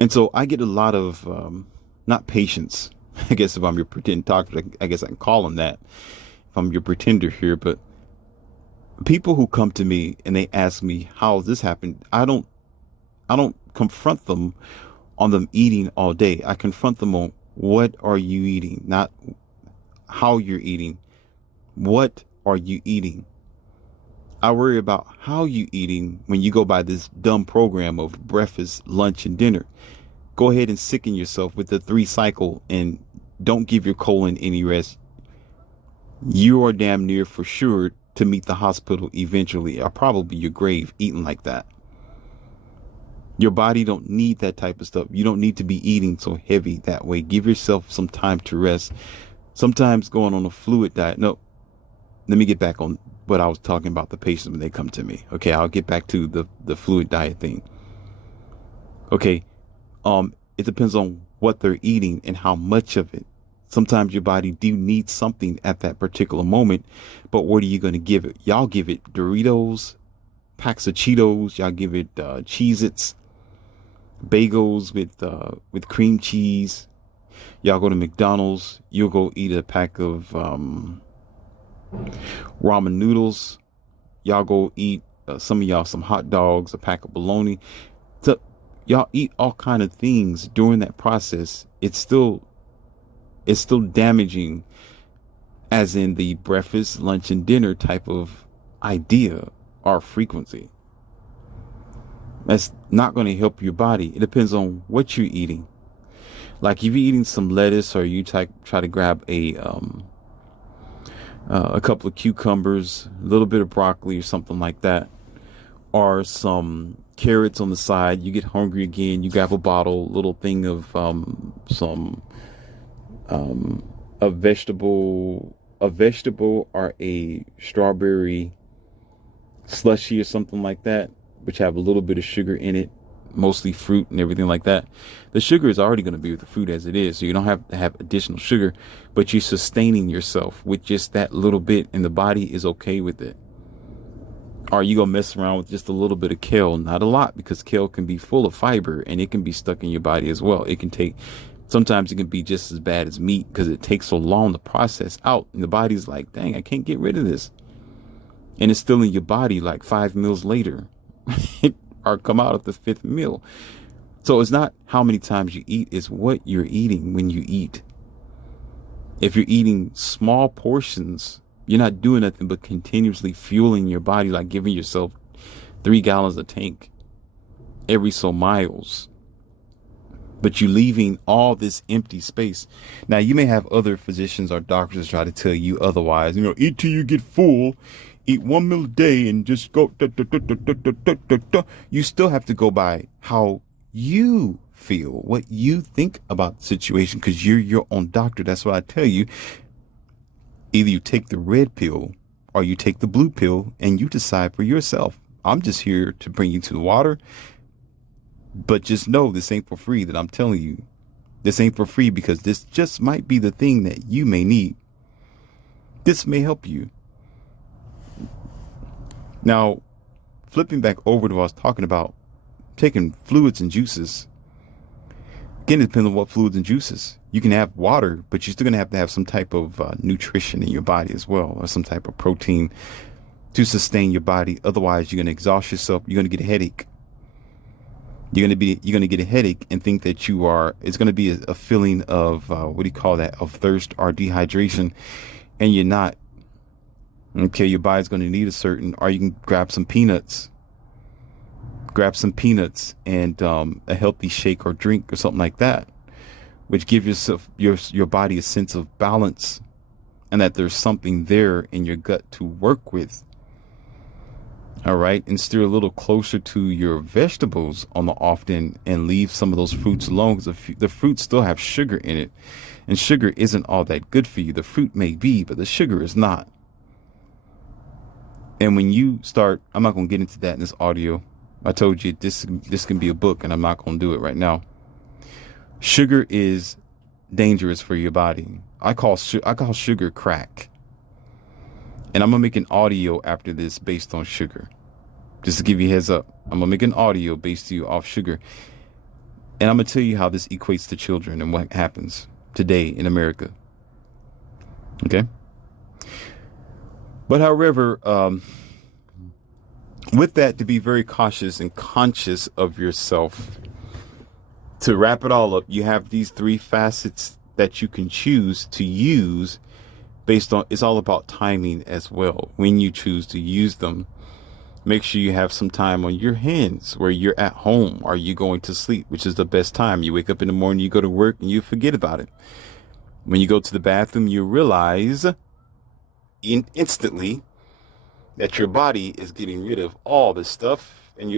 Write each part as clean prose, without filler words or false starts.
And so I get a lot of, not patience, I guess if I'm your pretend doctor, I guess I can call them that if I'm your pretender here, but people who come to me and they ask me, how this happened? I don't confront them on them eating all day. I confront them on what are you eating, not how you're eating. What are you eating? I worry about how you eating when you go by this dumb program of breakfast, lunch, and dinner. Go ahead and sicken yourself with the 3 cycle and don't give your colon any rest. You are damn near for sure to meet the hospital eventually, or probably your grave, eating like that. Your body don't need that type of stuff. You don't need to be eating so heavy that way. Give yourself some time to rest. Sometimes going on a fluid diet. No, let me get back on what I was talking about the patients when they come to me. Okay, I'll get back to the fluid diet thing. Okay, it depends on what they're eating and how much of it. Sometimes your body do need something at that particular moment, but what are you going to give it? Y'all give it Doritos, packs of Cheetos. Y'all give it Cheez-Its, bagels with cream cheese. Y'all go to McDonald's. You'll go eat a pack of ramen noodles. Y'all go eat some of y'all some hot dogs, a pack of bologna. So y'all eat all kind of things during that process. It's still damaging, as in the breakfast, lunch, and dinner type of idea or frequency. That's not going to help your body. It depends on what you're eating. Like if you're eating some lettuce, or you try to grab a couple of cucumbers, a little bit of broccoli or something like that, or some carrots on the side. You get hungry again. You grab a little thing of some a vegetable, or a strawberry slushy or something like that, which have a little bit of sugar in it, mostly fruit and everything like that. The sugar is already going to be with the food as it is, so you don't have to have additional sugar, but you're sustaining yourself with just that little bit, and the body is okay with it. Or you gonna mess around with just a little bit of kale, not a lot, because kale can be full of fiber and it can be stuck in your body as well. Sometimes it can be just as bad as meat because it takes so long to process out, and the body's like, dang, I can't get rid of this. And it's still in your body like 5 meals later or come out of the 5th meal. So it's not how many times you eat, it's what you're eating when you eat. If you're eating small portions, you're not doing nothing but continuously fueling your body, like giving yourself 3 gallons of tank every so miles. But you're leaving all this empty space. Now, you may have other physicians or doctors try to tell you otherwise. Eat till you get full. Eat 1 meal a day and just go. You still have to go by how you feel, what you think about the situation, because you're your own doctor. That's what I tell you. Either you take the red pill or you take the blue pill, and you decide for yourself. I'm just here to bring you to the water. But just know this ain't for free that I'm telling you. This ain't for free because this just might be the thing that you may need. This may help you. Now, flipping back over to what I was talking about, taking fluids and juices. Again, it depends on what fluids and juices. You can have water, but you're still going to have some type of nutrition in your body as well, or some type of protein to sustain your body. Otherwise, you're going to exhaust yourself. You're going to get a headache. You're going to get a headache and think that it's going to be a feeling of, of thirst or dehydration. And you're not. Okay, your body's going to need or you can grab some peanuts. Grab some peanuts and a healthy shake or drink or something like that, which gives yourself, your body a sense of balance, and that there's something there in your gut to work with. All right. And steer a little closer to your vegetables on the often, and leave some of those fruits alone, because the fruits still have sugar in it, and sugar isn't all that good for you. The fruit may be, but the sugar is not. And when you start, I'm not going to get into that in this audio. I told you this can be a book, and I'm not going to do it right now. Sugar is dangerous for your body. I call sugar crack. And I'm going to make an audio after this based on sugar. Just to give you a heads up. I'm going to make an audio based off sugar. And I'm going to tell you how this equates to children and what happens today in America. Okay. But however, with that, to be very cautious and conscious of yourself, to wrap it all up, you have these three facets that you can choose to use based on, it's all about timing as well. When you choose to use them, make sure you have some time on your hands where you're at home. Are you going to sleep, which is the best time? You wake up in the morning, you go to work, and you forget about it. When you go to the bathroom, you realize instantly that your body is getting rid of all this stuff, and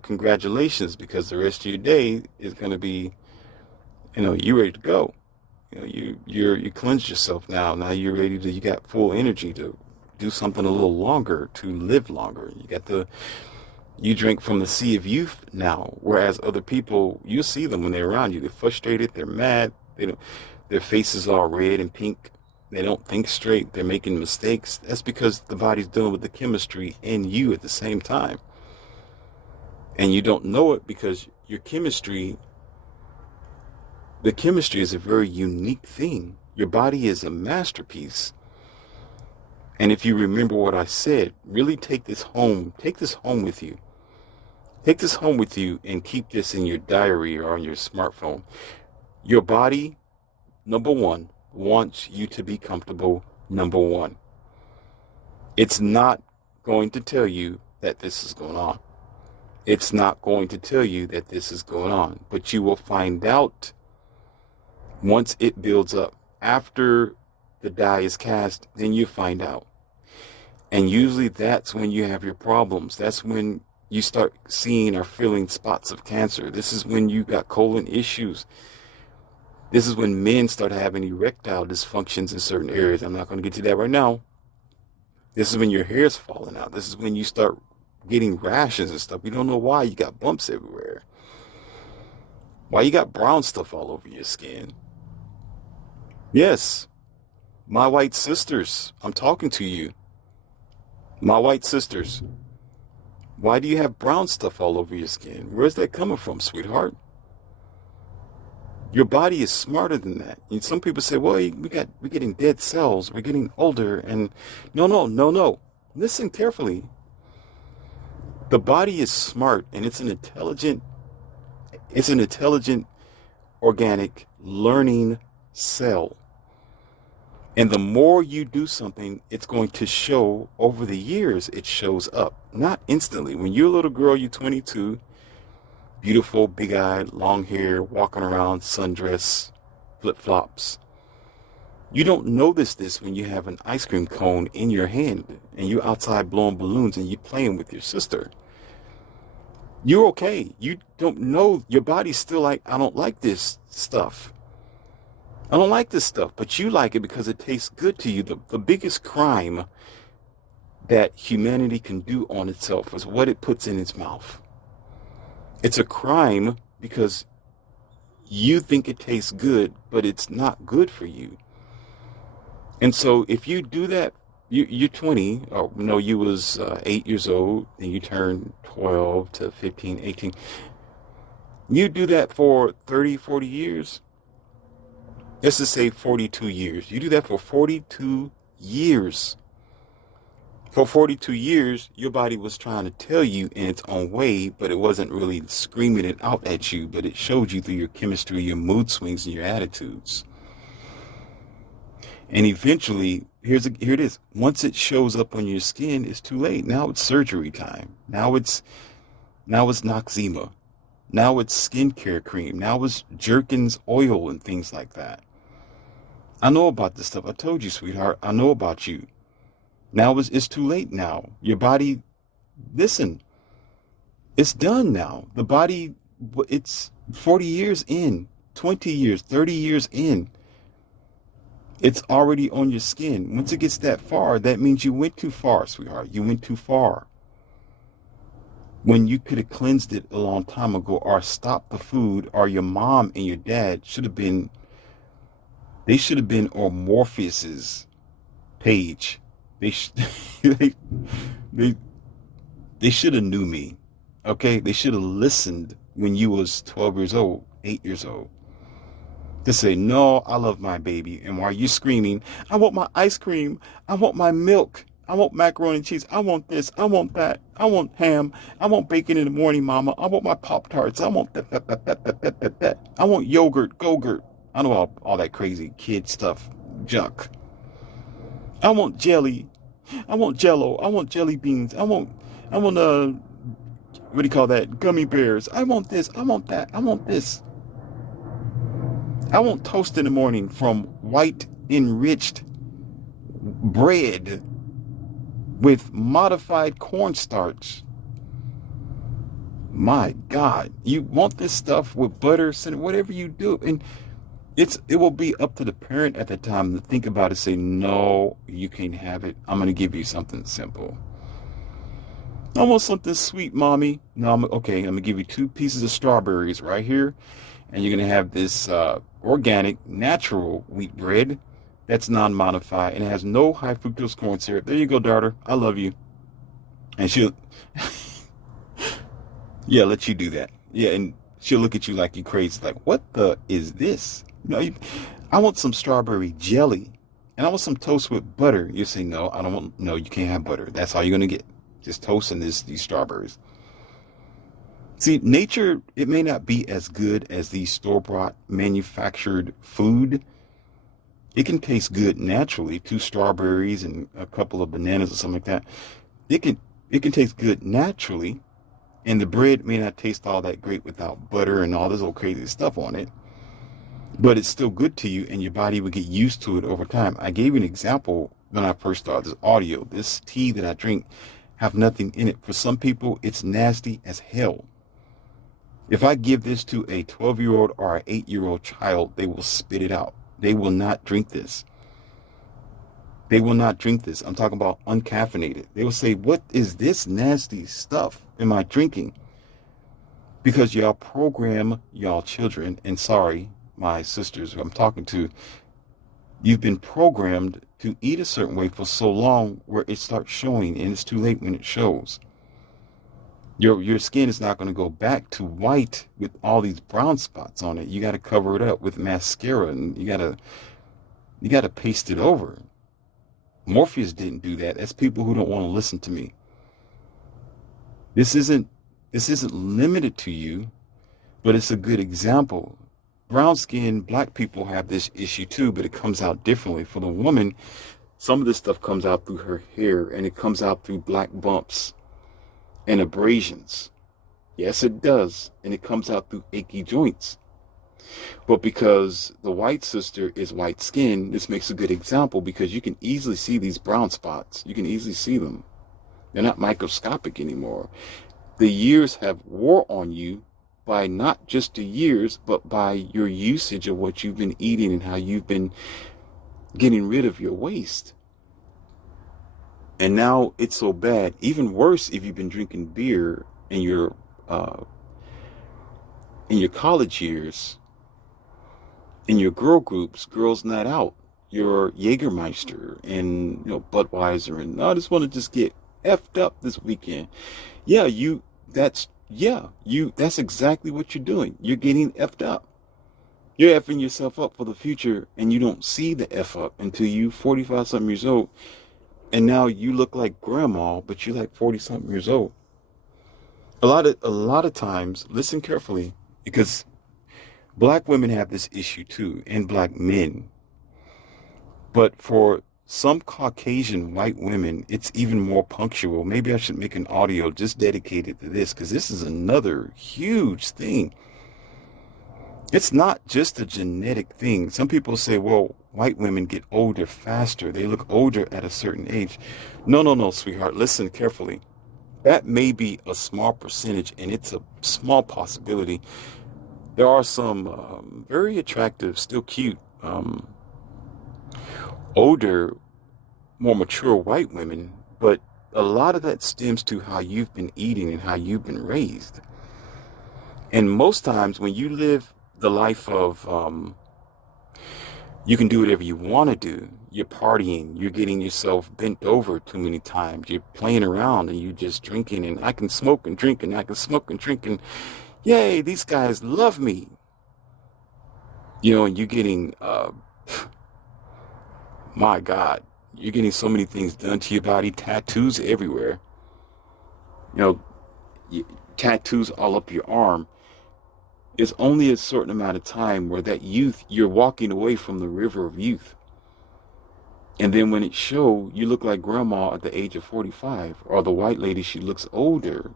congratulations, because the rest of your day is going to be, you're ready to go. You cleansed yourself now. Now you're ready to, you got full energy to do something a little longer, to live longer. You drink from the sea of youth now, whereas other people, you see them when they're around you, they're frustrated, they're mad, their faces are all red and pink. They don't think straight. They're making mistakes. That's because the body's dealing with the chemistry in you at the same time. And you don't know it because the chemistry is a very unique thing. Your body is a masterpiece. And if you remember what I said, really take this home with you. Take this home with you and keep this in your diary or on your smartphone. Your body, number one, wants you to be comfortable, number one. It's not going to tell you that this is going on. It's not going to tell you that this is going on, but you will find out once it builds up. After the die is cast, then you find out. And usually that's when you have your problems. That's when you start seeing or feeling spots of cancer. This is when you got colon issues. This is when men start having erectile dysfunctions in certain areas. I'm not going to get to that right now. This is when your hair's falling out. This is when you start getting rashes and stuff. You don't know why. You got bumps everywhere. Why you got brown stuff all over your skin. Yes, my white sisters, I'm talking to you. My white sisters, why do you have brown stuff all over your skin? Where's that coming from, sweetheart? Your body is smarter than that. And some people say, well, we're getting dead cells. We're getting older. And no. Listen carefully. The body is smart, and it's an intelligent organic learning cell. And the more you do something, it's going to show over the years. It shows up, not instantly. When you're a little girl, you're 22, beautiful, big-eyed, long hair, walking around, sundress, flip-flops. You don't notice this when you have an ice cream cone in your hand and you're outside blowing balloons and you're playing with your sister. You're okay. You don't know. Your body's still like, I don't like this stuff. I don't like this stuff, but you like it because it tastes good to you. The biggest crime that humanity can do on itself is what it puts in its mouth. It's a crime because you think it tastes good, but it's not good for you. And so if you do that, you're 20, or no, you was 8 years old, and you turn 12 to 15, 18. You do that for 30, 40 years. Let's just say 42 years. You do that for 42 years. For 42 years, your body was trying to tell you in its own way, but it wasn't really screaming it out at you, but it showed you through your chemistry, your mood swings, and your attitudes. And eventually, here it is. Once it shows up on your skin, it's too late. Now it's surgery time. Now it's Noxzema. Now it's skincare cream. Now it's Jergens oil and things like that. I know about this stuff. I told you, sweetheart. I know about you. Now it's too late now. Your body, listen, it's done now. The body, it's 40 years in, 20 years, 30 years in. It's already on your skin. Once it gets that far, that means you went too far, sweetheart. You went too far. When you could have cleansed it a long time ago, or stopped the food, or your mom and your dad should have been on Morpheus's page. They should have knew me. Okay, they should have listened when you was 12 years old, 8 years old. To say, no, I love my baby. And while you screaming, I want my ice cream, I want my milk, I want macaroni and cheese, I want this, I want that, I want ham, I want bacon in the morning, mama, I want my Pop-Tarts, I want that. I want yogurt, Go-Gurt. I know all that crazy kid stuff, junk. I want jelly, I want Jello, I want jelly beans, I want what do you call that? Gummy bears. I want this, I want that, I want this. I want toast in the morning from white enriched bread with modified cornstarch. My God, you want this stuff with butter, whatever you do. And it will be up to the parent at the time to think about it, say, no, you can't have it. I'm going to give you something simple. I want something sweet, mommy. No, okay, I'm going to give you 2 pieces of strawberries right here. And you're going to have this organic, natural wheat bread that's non-modified and it has no high fructose corn syrup. There you go, daughter. I love you. And she'll, yeah, let you do that. Yeah, and she'll look at you like you're crazy. Like, what the is this? I want some strawberry jelly. And I want some toast with butter. You say, no, I don't want, no, you can't have butter. That's all you're going to get. Just toast and these strawberries. See, nature, it may not be as good as the store-bought manufactured food. It can taste good naturally, 2 strawberries and a couple of bananas or something like that. It can taste good naturally, and the bread may not taste all that great without butter and all this old crazy stuff on it. But it's still good to you, and your body will get used to it over time. I gave you an example when I first started this audio. This tea that I drink have nothing in it. For some people, it's nasty as hell. If I give this to a 12-year-old or an 8-year-old child, they will spit it out. They will not drink this. They will not drink this. I'm talking about uncaffeinated. They will say, what is this nasty stuff am I drinking? Because y'all program y'all children, and sorry, my sisters who I'm talking to, you've been programmed to eat a certain way for so long where it starts showing, and it's too late when it shows. Your skin is not going to go back to white with all these brown spots on it. You got to cover it up with mascara, and you got to paste it over. Morpheus didn't do that. That's people who don't want to listen to me. This isn't limited to you, but it's a good example. Brown skinned black people have this issue too, but it comes out differently. For the woman, some of this stuff comes out through her hair, and it comes out through black bumps and abrasions. Yes, it does. And it comes out through achy joints. But because the white sister is white skinned, this makes a good example because you can easily see these brown spots. You can easily see them. They're not microscopic anymore. The years have wore on you by not just the years, but by your usage of what you've been eating and how you've been getting rid of your waste. And now it's so bad, even worse if you've been drinking beer in your college years, in your girl groups, girls night out, your Jägermeister and Budweiser, and I just want to just get effed up this weekend. That's exactly what you're doing. You're getting effed up. You're effing yourself up for the future, and you don't see the F up until you 45 something years old. And now you look like grandma, but you're like 40 something years old. A lot of times, listen carefully, because black women have this issue too, and black men. But for some Caucasian white women, it's even more punctual. Maybe I should make an audio just dedicated to this, because this is another huge thing. It's not just a genetic thing. Some people say, well, white women get older faster. They look older at a certain age. No, sweetheart. Listen carefully. That may be a small percentage, and it's a small possibility. There are some very attractive, still cute, older, more mature white women, but a lot of that stems to how you've been eating and how you've been raised. And most times when you live the life of You can do whatever you want to do. You're partying. You're getting yourself bent over too many times. You're playing around and you're just drinking. And I can smoke and drink and I can smoke and drink. And yay, these guys love me. And you're getting, my God, you're getting so many things done to your body. Tattoos everywhere. You know, tattoos all up your arm. It's only a certain amount of time where that youth, you're walking away from the river of youth. And then when it show, you look like grandma at the age of 45, or the white lady, she looks older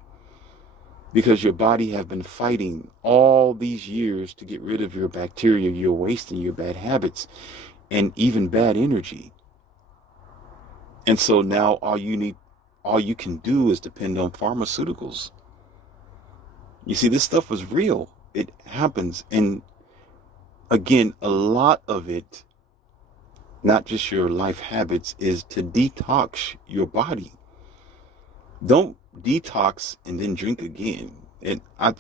because your body have been fighting all these years to get rid of your bacteria, your waste and your bad habits, and even bad energy. And so now all you can do is depend on pharmaceuticals. You see, this stuff was real. It happens. And again, a lot of it, not just your life habits, is to detox your body. Don't detox and then drink again. And I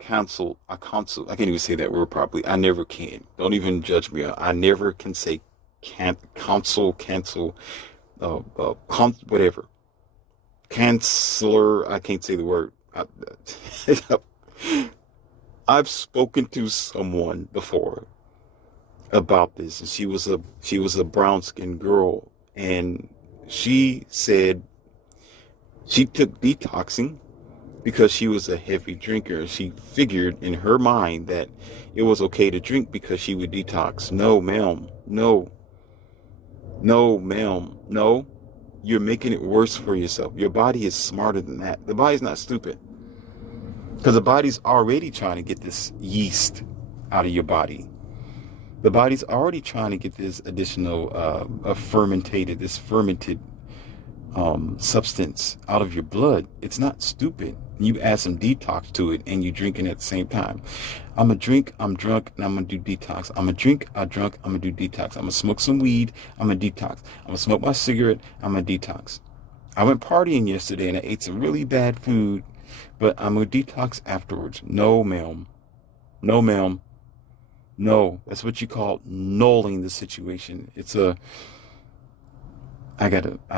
can't even say that word properly. I never can. Don't even judge me. I never can say cancel, whatever. Canceller, I can't say the word. I've spoken to someone before about this, and she was a brown skinned girl, and she said she took detoxing because she was a heavy drinker. She figured in her mind that it was okay to drink because she would detox. No, ma'am. No, ma'am. No. You're making it worse for yourself. Your body is smarter than that. The body's not stupid. Because the body's already trying to get this yeast out of your body. The body's already trying to get this additional fermented substance out of your blood. It's not stupid. You add some detox to it and you drinking at the same time. I'm going to drink, I'm drunk, and I'm going to do detox. I'm going to drink, I'm drunk, I'm going to do detox. I'm going to smoke some weed, I'm going to detox. I'm going to smoke my cigarette, I'm going to detox. I went partying yesterday and I ate some really bad food, but I'm going to detox afterwards. No, ma'am. No, ma'am. No, that's what you call nulling the situation. I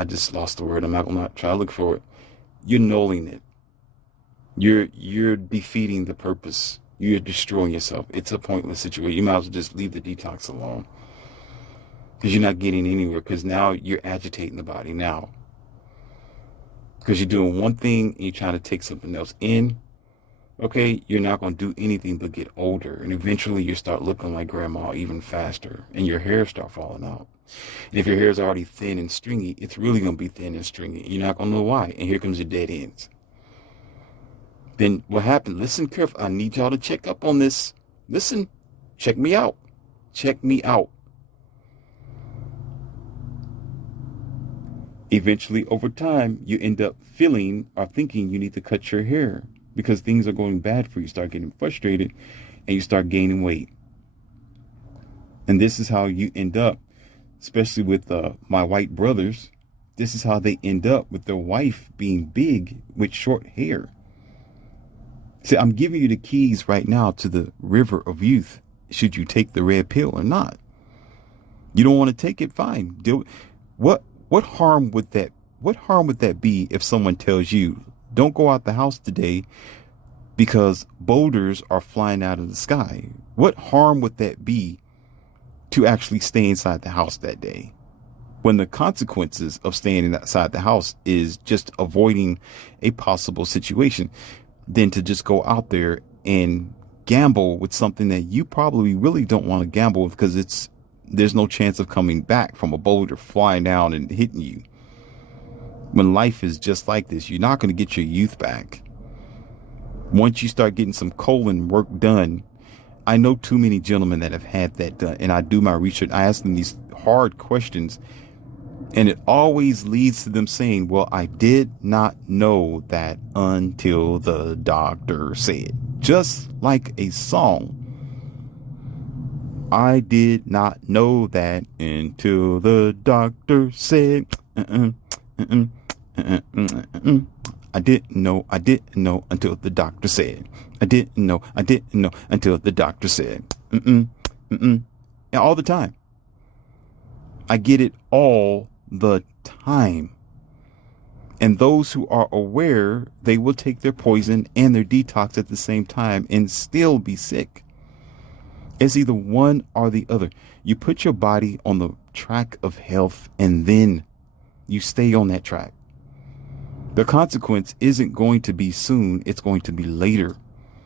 just lost the word. I'm not going to try to look for it. You're nulling it. You're defeating the purpose. You're destroying yourself. It's a pointless situation. You might as well just leave the detox alone. Because you're not getting anywhere. Because now you're agitating the body now. Because you're doing one thing and you're trying to take something else in. Okay, you're not going to do anything but get older. And eventually you start looking like grandma even faster. And your hair start falling out. And if your hair is already thin and stringy, it's really going to be thin and stringy. You're not going to know why. And here comes your dead ends. Then what happened? Listen carefully. I need y'all to check up on this. Listen. Check me out. Check me out. Eventually, over time, you end up feeling or thinking you need to cut your hair because things are going bad for you. You start getting frustrated and you start gaining weight. And this is how you end up, especially with my white brothers. This is how they end up with their wife being big with short hair. See, I'm giving you the keys right now to the river of youth. Should you take the red pill or not? You don't want to take it? Fine. What harm would that be if someone tells you, don't go out the house today because boulders are flying out of the sky? What harm would that be to actually stay inside the house that day, when the consequences of staying inside the house is just avoiding a possible situation, than to just go out there and gamble with something that you probably really don't want to gamble with, because there's no chance of coming back from a boulder flying down and hitting you. When life is just like this, you're not going to get your youth back. Once you start getting some colon work done, I know too many gentlemen that have had that done, and I do my research. I ask them these hard questions, and it always leads to them saying, well, I did not know that until the doctor said. Just like a song. I did not know that until the doctor said. I didn't know until the doctor said. I didn't know until the doctor said. Mm-mm. Yeah, all the time. I get it all the time. And those who are aware, they will take their poison and their detox at the same time and still be sick. It's either one or the other. You put your body on the track of health and then you stay on that track. The consequence isn't going to be soon, it's going to be later.